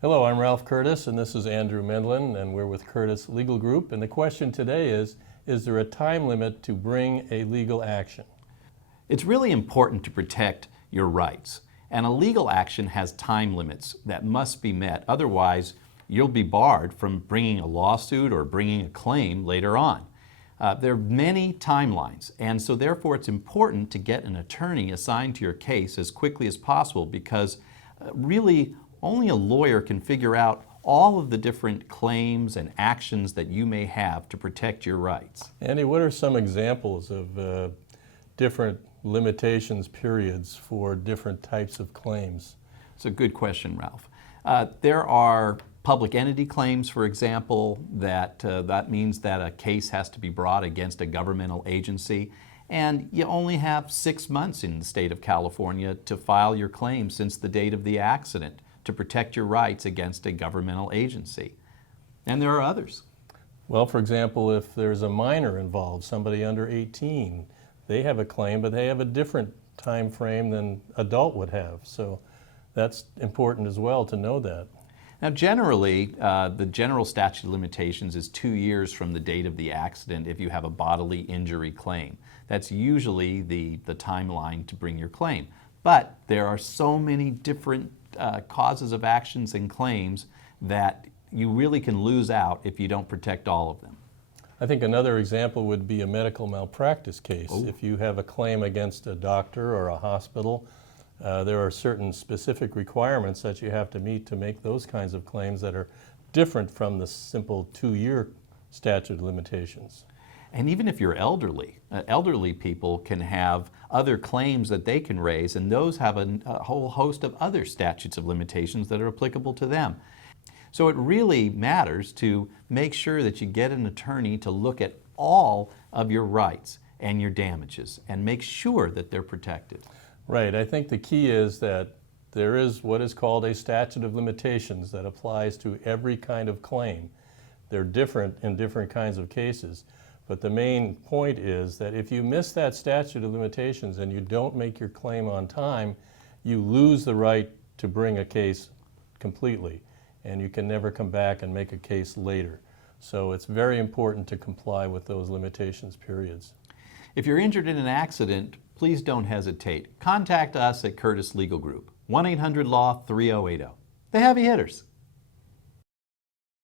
Hello, I'm Ralph Curtis, and this is Andrew Mendlin, and we're with Curtis Legal Group. And the question today is there a time limit to bring a legal action? It's really important to protect your rights, and a legal action has time limits that must be met. Otherwise, you'll be barred from bringing a lawsuit or bringing a claim later on. There are many timelines, and so therefore it's important to get an attorney assigned to your case as quickly as possible, because really only a lawyer can figure out all of the different claims and actions that you may have to protect your rights. Andy, what are some examples of different limitations periods for different types of claims? It's a good question, Ralph. There are public entity claims, for example, that means that a case has to be brought against a governmental agency, and you only have 6 months in the state of California to file your claim since the date of the accident to protect your rights against a governmental agency. And there are others. Well, for example, if there's a minor involved, somebody under 18, they have a claim, but they have a different time frame than adult would have. So that's important as well to know that. Now, generally, the general statute of limitations is 2 years from the date of the accident if you have a bodily injury claim. That's usually the timeline to bring your claim. But there are so many different causes of actions and claims that you really can lose out if you don't protect all of them. I think another example would be a medical malpractice case. If you have a claim against a doctor or a hospital, there are certain specific requirements that you have to meet to make those kinds of claims that are different from the simple 2-year statute of limitations. And even if you're elderly people can have other claims that they can raise, and those have a whole host of other statutes of limitations that are applicable to them. So it really matters to make sure that you get an attorney to look at all of your rights and your damages and make sure that they're protected. Right. I think the key is that there is what is called a statute of limitations that applies to every kind of claim. They're different in different kinds of cases. But the main point is that if you miss that statute of limitations and you don't make your claim on time, you lose the right to bring a case completely, and you can never come back and make a case later. So it's very important to comply with those limitations periods. If you're injured in an accident, please don't hesitate. Contact us at Curtis Legal Group, 1-800-LAW-3080. The Heavy Hitters.